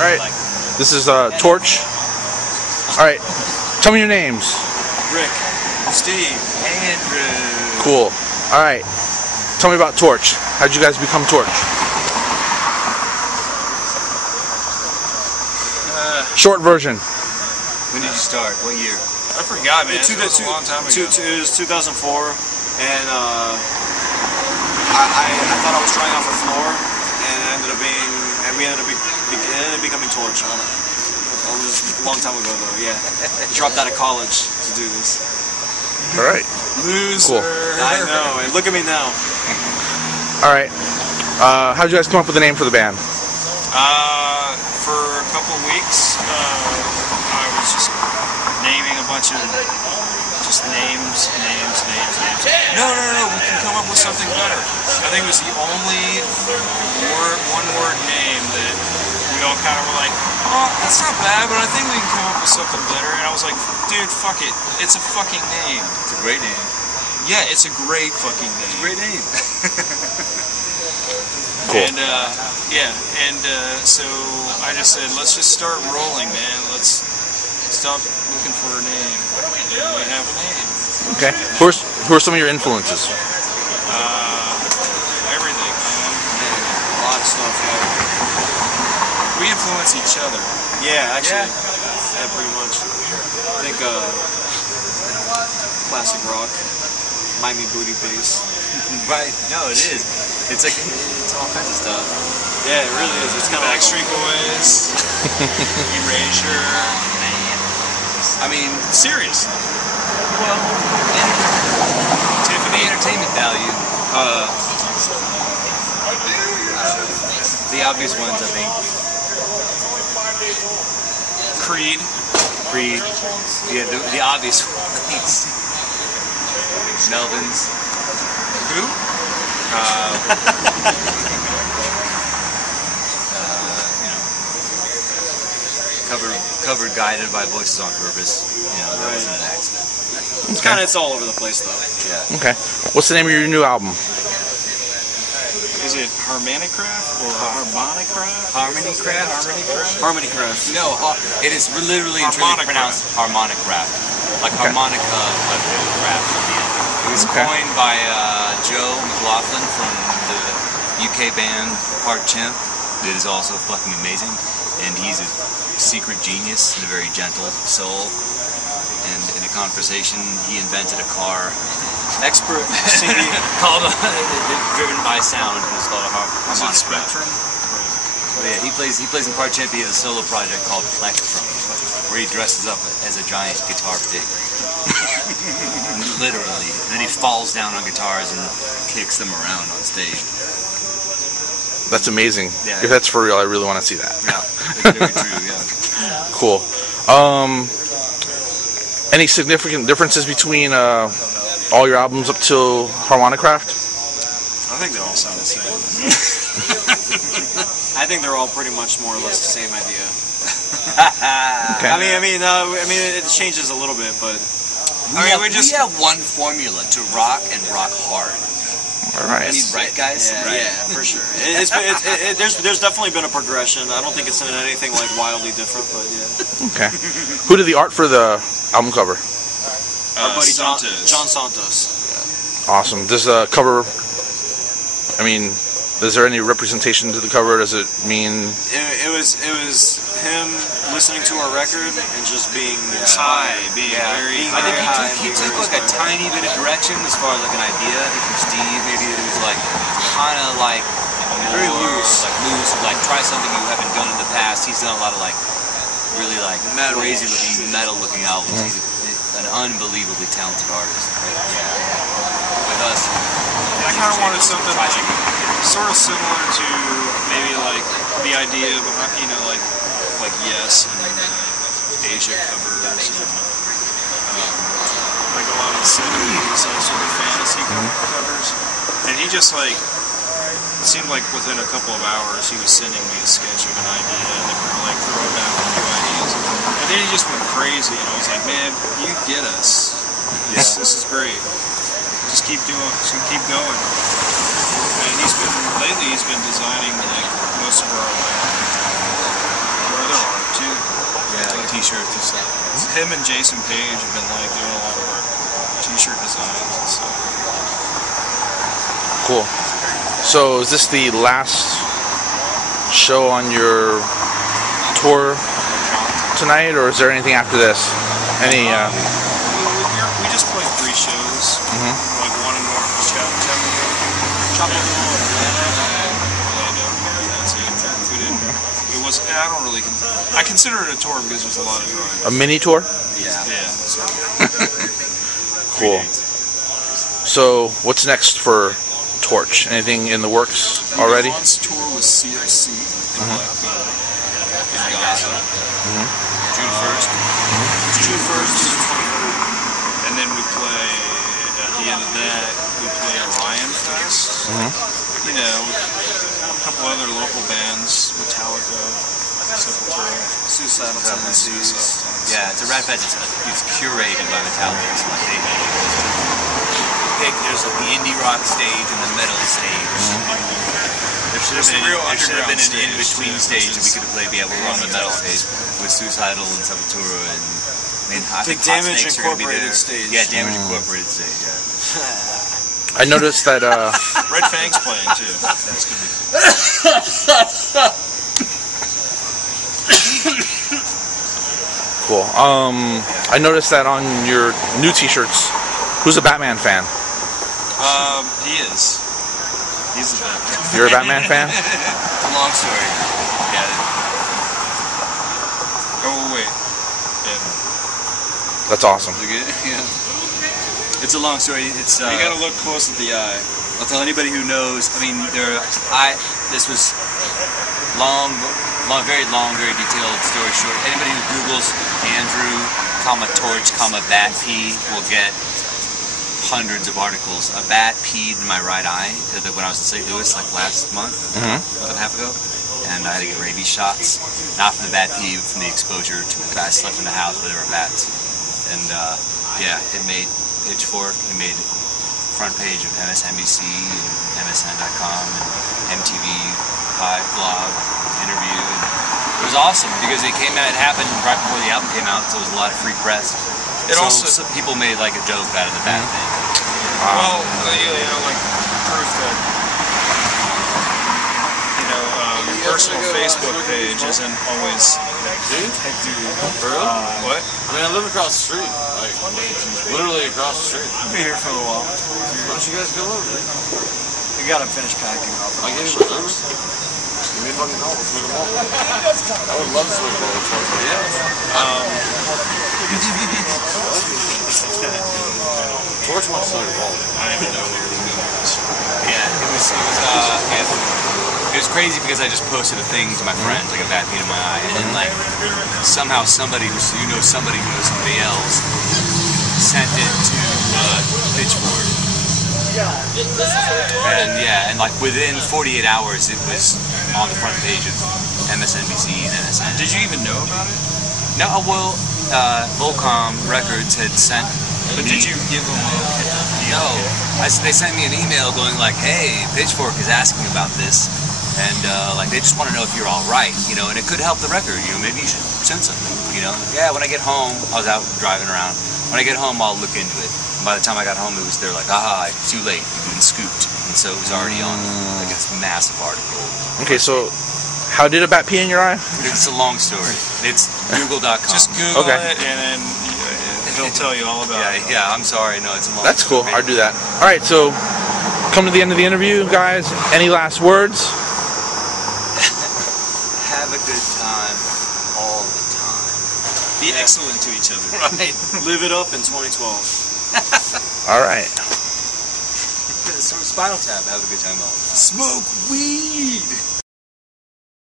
Alright, Like, this is Torche. Alright, tell me your names. Rick, Steve, Andrew. Cool. Alright, tell me about Torche. How'd you guys become Torche? Short version. When did you start? What year? I forgot, man. It was a long time ago. It was 2004, and I thought I was trying out for Floor, and we ended up becoming Torche. It was a long time ago, though. Yeah, dropped out of college to do this. All right. Loser. Cool. I know. And look at me now. All right. How'd you guys come up with the name for the band? For a couple of weeks, I was just naming a bunch of just names. No, we can come up with something better. I think it was the only one-word name that we all kind of were like, oh, that's not bad, but I think we can come up with something better. And I was like, dude, fuck it. It's a fucking name. It's a great name. Yeah, it's a great fucking name. It's a great name. Cool. And so I just said, let's just start rolling, man. Let's stop looking for a name. And we have a name. Okay. Who are some of your influences? Everything, man. A lot of stuff. Yeah. We influence each other. Yeah, actually. Yeah, pretty much. I think classic rock, Miami booty bass. Right? No, it is. It's like it's all kinds of stuff. Yeah, it really is. It's kind of Backstreet Boys, Erasure. I mean, Seriously. well, Tiffany. entertainment value. The obvious ones, I think. Creed. Creed. Yeah, the obvious ones. Melvins. Who? Covered Guided by Voices on Purpose. You know, that wasn't an accident. it's all over the place though. Yeah. Okay. What's the name of your new album? Is it Harmonicraft or Harmonicraft? Harmonicraft? Harmonicraft. No, it is literally and truly pronounced Harmonicraft. Like harmonica, but craft at the end. It was coined by Joe McLaughlin from the UK band Torche. It is also fucking amazing. And he's a secret genius and a very gentle soul. And in a conversation, he invented a car. Expert CD called driven by sound. It was called a harmonicraft. Oh yeah, he plays in Torche. He has a solo project called Plectrum, where he dresses up as a giant guitar pig. Literally. And then he falls down on guitars and kicks them around on stage. That's amazing. Yeah. If that's for real, I really want to see that. Yeah, it's very true, yeah. Cool. Any significant differences between all your albums up till Harmonicraft? I think they all sound the same. I think they're all pretty much more or less the same idea. Okay. I mean, it changes a little bit, but We have one formula to rock and rock hard. All right. Right, guys? yeah, Right. yeah, for sure. There's definitely been a progression. I don't think it's anything like wildly different, but yeah. Okay. Who did the art for the album cover? Our buddy Santos. John Santos. Yeah. Awesome. Does the cover, I mean, is there any representation to the cover? Does it mean... It was him listening to our record and just being high, being very I think high. he took like a tiny bit of direction as far as like an idea. I think from Steve, maybe it was like kind of like Very more, loose. like try something you haven't done in the past. He's done a lot of like really like crazy looking, metal looking albums. He's an unbelievably talented artist. But, yeah, with us, I kind of wanted something like sort of similar to maybe like the idea behind, you know, like Yes and Asia covers, and like a lot of the 70s, sort of fantasy covers. And he just like, it seemed like within a couple of hours he was sending me a sketch of an idea, and then we were like throwing down new ideas. And then he just went crazy, and I was like, man, you get us. This is great. Just keep going. And lately he's been designing like most of our like t-shirts and stuff. Him and Jason Page have been like doing a lot of work, t-shirt designs and stuff. Cool. So is this the last show on your tour tonight, or is there anything after this? Any? We just played 3 shows. Like one in North Chapel Hill, Atlanta, and Orlando. That's it. We didn't. It was. I don't really. I consider it a tour because there's a lot of driving. A mini tour? Yeah. Yeah. So. Cool. So what's next for Torche? Anything in the works already? We once tour with CFC in Blackpool, in Gaza. June 1st. It's June 1st to the 23rd. And then we play, at the end of that, we play Orion Fest. You know, with a couple other local bands, Metallica, Sepultura, Suicidal Tendencies. Yeah, it's a rad fest. It's curated by Metallica. It's like they pick, there's like the indie rock stage and the metal stage. There should have been an in-between stage that we could have played, be able to run the metal stage with Suicidal and Sepultura and I think Damage Hot Snakes are gonna be Incorporated there. stage. Yeah, Damage Incorporated stage. Yeah. I noticed that. Red Fang's playing too. That's gonna be Cool. I noticed that on your new T-shirts. Who's a Batman fan? He is. He's a Batman. You're a Batman fan? It's a long story. Yeah. Oh wait. Yeah. That's awesome. Look at it. Yeah. It's a long story. It's You gotta look close at the eye. I'll tell anybody who knows. I mean, this was very long, very detailed story short. Anybody who Googles Andrew, Torche, Bat P will get hundreds of articles. A bat peed in my right eye when I was in St. Louis, like last month, month and a half ago, and I had to get rabies shots. Not from the bat pee, but from the exposure to the bats. Slept in the house where there were bats, and yeah, it made Pitchfork. It made front page of MSNBC and MSN.com and MTV blog interview. And it was awesome because it came out. It happened right before the album came out, so it was a lot of free press. Some people made like a joke out of the bat thing. Well, you know, like proof that personal Facebook page isn't always. Dude? For real? What? I mean, I live across the street. Like, literally across the street. I'll be here for a little while. Why don't you guys come over, dude? We gotta finish packing up. I gave you my number. Give me a fucking call. Let's make a ball. I would love to smoke a ball with Torche. Torche wants to smoke a ball. I don't even know where we're going. Yeah, it was crazy because I just posted a thing to my friends, like a bat pee in my eye, and then like somehow somebody who knows somebody else sent it to Pitchfork. And yeah, and like within 48 hours it was on the front page of MSNBC and MSN. Did you even know about it? No, well, Volcom Records had sent. But did you give them a No, they sent me an email going like, "Hey, Pitchfork is asking about this, and like they just want to know if you're all right, you know, and it could help the record, you know. Maybe you should send something, you know." Yeah, when I get home, I was out driving around. When I get home, I'll look into it. And by the time I got home, they're like, it's too late. You've been scooped, and so it was already on like this massive article. Okay, so how did a bat pee in your eye? It's a long story. It's Google.com. Just Google Okay. it, and then he'll tell you all about it. Yeah, I'm sorry. No, it's a long That's cool. story. I'll do that. All right, so come to the end of the interview, guys. Any last words? Have a good time all the time. Be excellent to each other. Right. Live it up in 2012. All right. Spinal Tap. Have a good time all the time. Smoke weed.